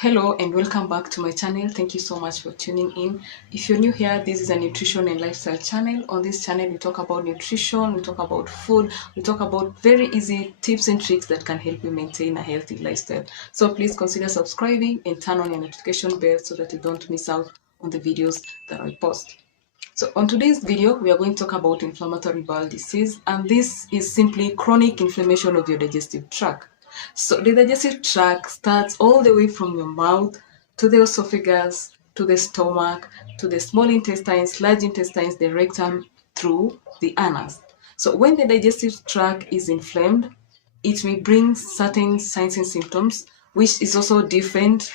Hello and welcome back to my channel. Thank you so much for tuning in. If you're new here, this is a nutrition and lifestyle channel. On this channel, we talk about nutrition, we talk about food, we talk about very easy tips and tricks that can help you maintain a healthy lifestyle. So please consider subscribing and turn on your notification bell so that you don't miss out on the videos that I post. So on today's video, we are going to talk about inflammatory bowel disease, and this is simply chronic inflammation of your digestive tract. So the digestive tract starts all the way from your mouth to the esophagus, to the stomach, to the small intestines, large intestines, the rectum, through the anus. So when the digestive tract is inflamed, it may bring certain signs and symptoms, which is also different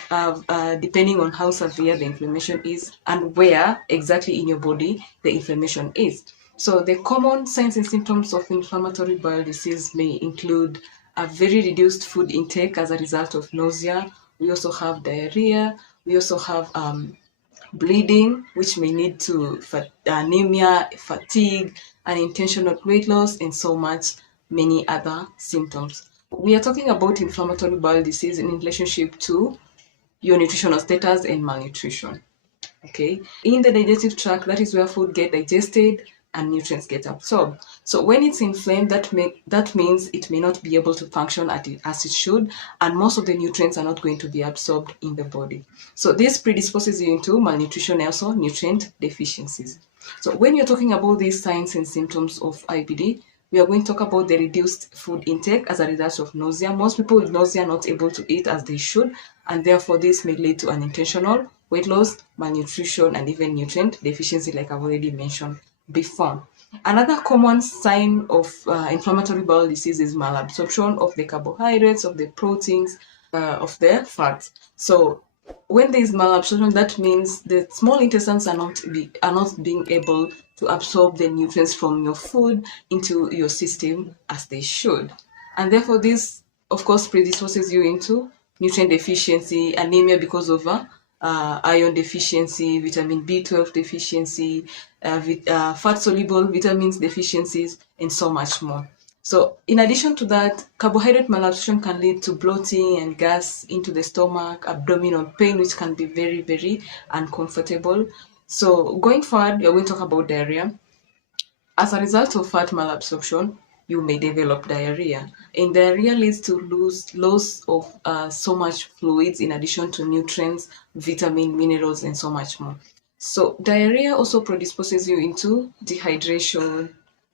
depending on how severe the inflammation is and where exactly in your body the inflammation is. So the common signs and symptoms of inflammatory bowel disease may include a very reduced food intake as a result of nausea. We also have diarrhea. We also have bleeding, which may lead to anemia, fatigue, unintentional weight loss, and so much many other symptoms. We are talking about inflammatory bowel disease in relationship to your nutritional status and malnutrition. Okay, in the digestive tract, that is where food get digested and nutrients get absorbed. So when it's inflamed, that means it may not be able to function as it should, and most of the nutrients are not going to be absorbed in the body. So this predisposes you into malnutrition and also nutrient deficiencies. So when you're talking about these signs and symptoms of IBD, we are going to talk about the reduced food intake as a result of nausea. Most people with nausea are not able to eat as they should, and therefore this may lead to unintentional weight loss, malnutrition, and even nutrient deficiency, like I've already mentioned before. Another common sign of inflammatory bowel disease is malabsorption of the carbohydrates, of the proteins, of the fats. So when there is malabsorption, that means the small intestines are not being able to absorb the nutrients from your food into your system as they should, and therefore this, of course, predisposes you into nutrient deficiency, anemia because of iron deficiency, vitamin B12 deficiency, fat-soluble vitamins deficiencies, and so much more. So in addition to that, carbohydrate malabsorption can lead to bloating and gas into the stomach, abdominal pain, which can be very, very uncomfortable. So going forward, we're going to talk about diarrhea. As a result of fat malabsorption, you may develop diarrhea. And diarrhea leads to loss of so much fluids in addition to nutrients, vitamin, minerals, and so much more. So diarrhea also predisposes you into dehydration,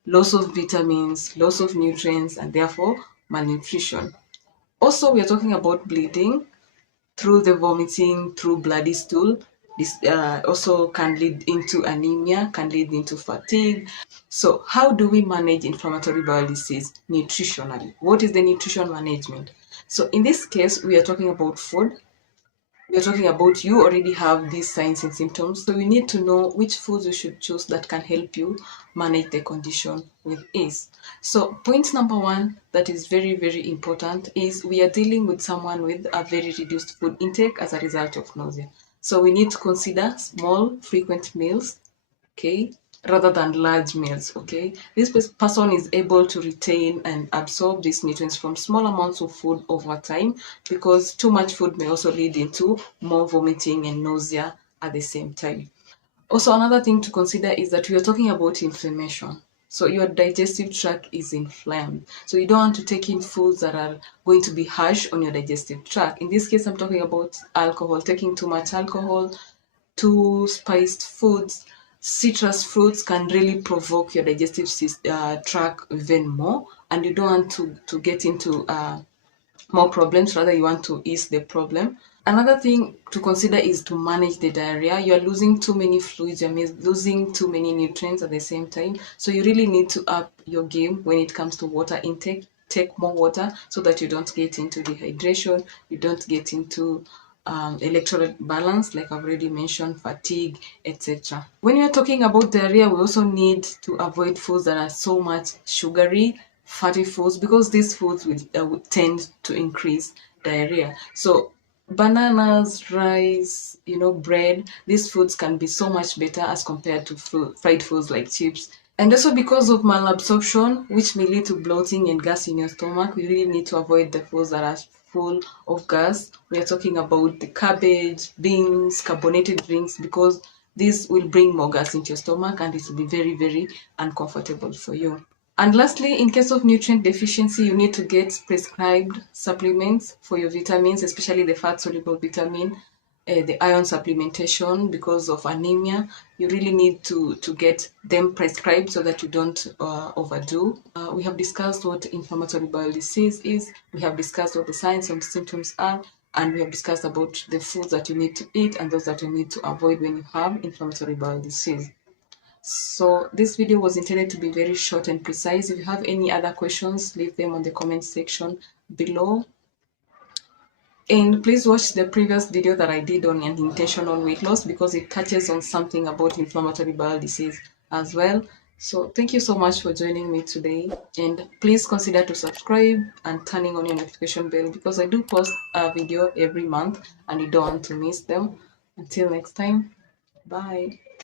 loss of vitamins, loss of nutrients, and therefore malnutrition. Also, we are talking about bleeding through the vomiting, through bloody stool. This also can lead into anemia, can lead into fatigue. So how do we manage inflammatory bowel disease nutritionally? What is the nutrition management? So in this case, we are talking about food. We're talking about you already have these signs and symptoms, so we need to know which foods you should choose that can help you manage the condition with ease. So point number one that is very, very important is we are dealing with someone with a very reduced food intake as a result of nausea. So we need to consider small, frequent meals, okay, rather than large meals, okay? This person is able to retain and absorb these nutrients from small amounts of food over time, because too much food may also lead into more vomiting and nausea at the same time. Also, another thing to consider is that we are talking about inflammation. So your digestive tract is inflamed. So you don't want to take in foods that are going to be harsh on your digestive tract. In this case, I'm talking about alcohol, taking too much alcohol, too spiced foods. Citrus fruits can really provoke your digestive tract even more, and you don't want to get into more problems. Rather, you want to ease the problem. Another thing to consider is to manage the diarrhea. You're losing too many fluids, you're losing too many nutrients at the same time. So you really need to up your game when it comes to water intake. Take more water so that you don't get into dehydration, you don't get into electrolyte balance, like I've already mentioned, fatigue, etc. When you're talking about diarrhea, we also need to avoid foods that are so much sugary, fatty foods, because these foods will tend to increase diarrhea. So bananas, rice, bread, these foods can be so much better as compared to fried foods like chips. And also because of malabsorption, which may lead to bloating and gas in your stomach, we really need to avoid the foods that are full of gas. We are talking about the cabbage, beans, carbonated drinks, because this will bring more gas into your stomach and it will be very, very uncomfortable for you. And lastly, in case of nutrient deficiency, you need to get prescribed supplements for your vitamins, especially the fat-soluble vitamin, the iron supplementation because of anemia. You really need to get them prescribed so that you don't overdo. We have discussed what inflammatory bowel disease is. We have discussed what the signs and symptoms are. And we have discussed about the foods that you need to eat and those that you need to avoid when you have inflammatory bowel disease. So this video was intended to be very short and precise. If you have any other questions, leave them on the comment section below. And please watch the previous video that I did on unintentional weight loss because it touches on something about inflammatory bowel disease as well. So thank you so much for joining me today. And please consider to subscribe and turning on your notification bell because I do post a video every month and you don't want to miss them. Until next time, bye.